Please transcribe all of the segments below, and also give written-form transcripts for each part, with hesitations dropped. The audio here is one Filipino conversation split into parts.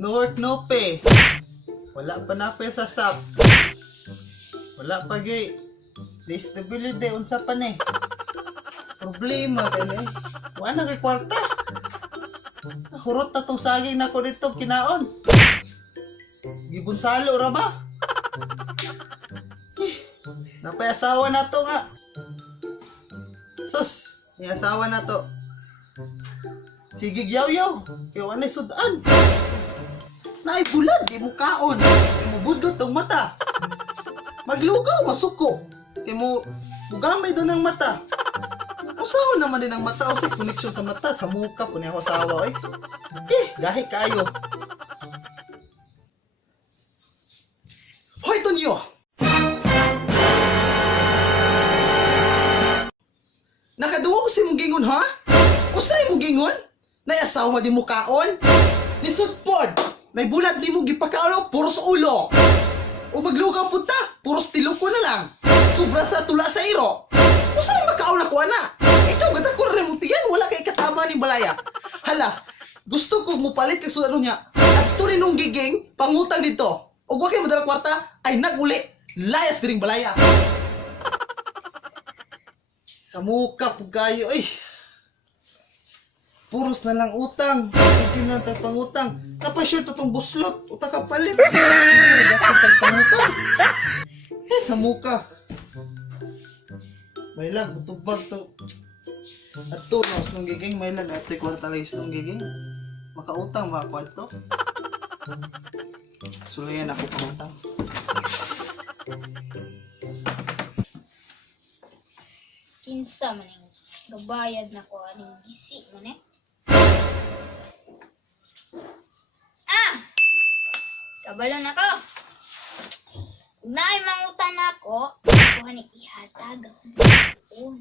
No work, no pay. Wala pa na pay sa SAP. Wala pa gay. Disability, unsa pa ni? Problema kani. Wala kay kwarta. Hurot na tong saging na ko dito kinaon. Gibunsalo ra ba? Napay asawa na to nga. Sus, may asawa na to. Sige yaw-yaw, kaya wala sudan. Naay bulan, di mo kaon. Di mo budot ang mata. Maglugaw, masuko. Kaya mo, bugamay doon ang mata. Usawa naman din ang mata. O sa connection sa mata, sa muka po niya asawa. Gahi kayo. Hoy, Tonyo! Nakaduwa ko si mong gingon, ha? Usay mong gingon? Nay asawa di mo kaon? Nisod pod! May bulat di mo gipakaon, puros ulo! O maglugaw punta, puros tiloko na lang! Sobra sa tula sa iro! Usay makaon ako, ana? Ikaw, gata ko rin mong tiyan, wala kay katama ni balaya! Hala, gusto ko mo palit kay sudano niya. At tunin nung giging, pangutang dito. O wag kayo madalang kwarta, ay naguli, layas diring balaya! Sa muka po kayo, eh. Puros na lang utang. Sige na tayo pangutang. Napasure to tong buslot. Utang ka palit. Dapat pangutang. Sa muka. May lag, butubag to. At to, nos nung giging, may lag. At kwartalis nung giging. Makautang ba ako ito? Sulayan ako pangutang. Kinsa man yung gabayad na ko aning gisi man eh. Kabalon ako. Naay mangutan ako, kuha ni ihatag akong phone.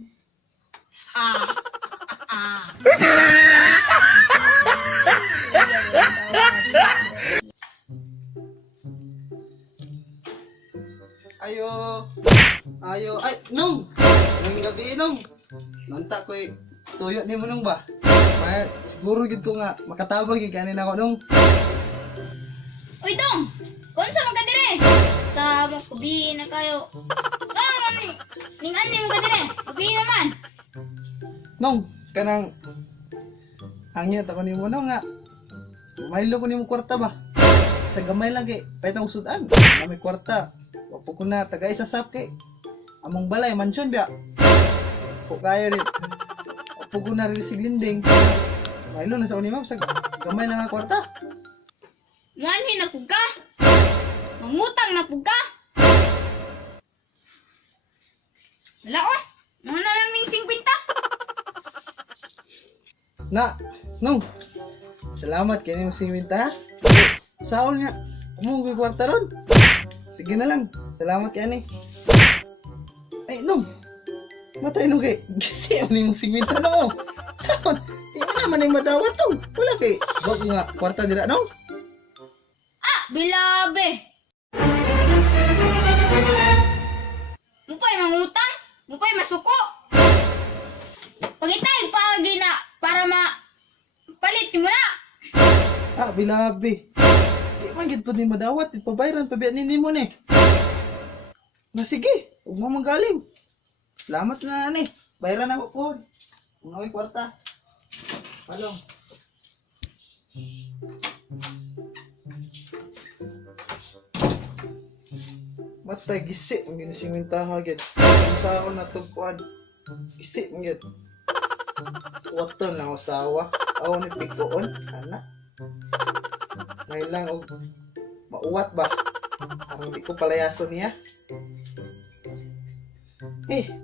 Ayo, ay, nung! Nung gabi, nung! Nanta ko tuyo ni mo nung ba? Siguro gid ko nga, makatabang yung kanin ako nung. Uy, Dong! Kung sa mga dire? Sa mga kubihin na kayo. Ning-ani mga dire? Kubihin naman. Nung, kanang hangya ako ni mo nung nga. Mahilo ko ni mo kwarta ba? Sa gamay lagi, pahitang usudan. Na may kwarta. Wapo ko na, tagay sa sapke. Among balay, mansyon biya. Wapo kaya rin. Wapo ko na rin siglinding. Mahilo na sa unimam, sa gamay na nga kwarta. Manhin na pug ka. Mangutang na pug ka. Wala o. Mga na lang ning 50. Na, nung. Salamat kaya yung siminta. Saon nga. Umugay kwarta ron. Sige na lang. Salamat kaya ni. Ay, nung. Matay nung kay. Gisi ang yung siminta na mo. Saon. Di naman yung madawat to. Wala kay. Wag nga. Kwarta dira, nung. Bilabe. Mupay mangutang, mupay masuko. Pagitay pagi na para palit mo na. Bilabi. Di man gid po ni madawat. Ipabayran pa biya ni mo ni. Na sige. Huwag mo magaling. Salamat na ni. Bayaran ako po. Unaway kwarta. Palong. Matay gisi ang ginisimintaha gid. Sa ako natugkuan. Gisi ang gid. Waton lang usawa. Aw ni pikoon ana. Ngayon lang og mauwat ba? Ang di ko palayason niya.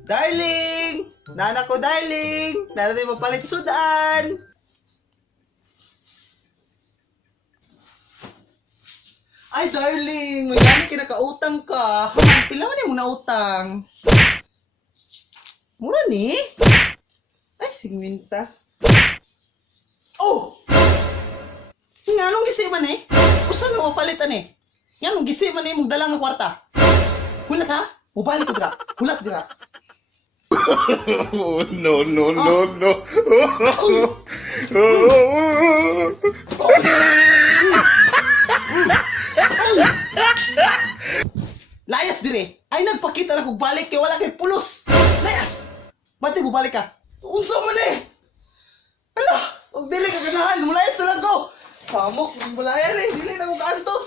Darling! Nana ko, darling! Nana din mapalit sudan! Ay, darling! May gani kinakautang ka. Pila man yung nautang? Mura ni? Ay, sigminta. Oh! Nga nung gisi man eh? Usan mo mapalitan eh? Nga nung gisi man eh mong dalang ng kwarta? Hulat ha? Mubalik ko dira. Hulat dira. No, no, no, no. Oh. og balik kay wala kay pulos. Layas. Bati mo balik ka. Unsa man eh. Ala, og dili ka ganahan, mulayas na lang ko. Samok, mulayan eh, dili na ko kaantos.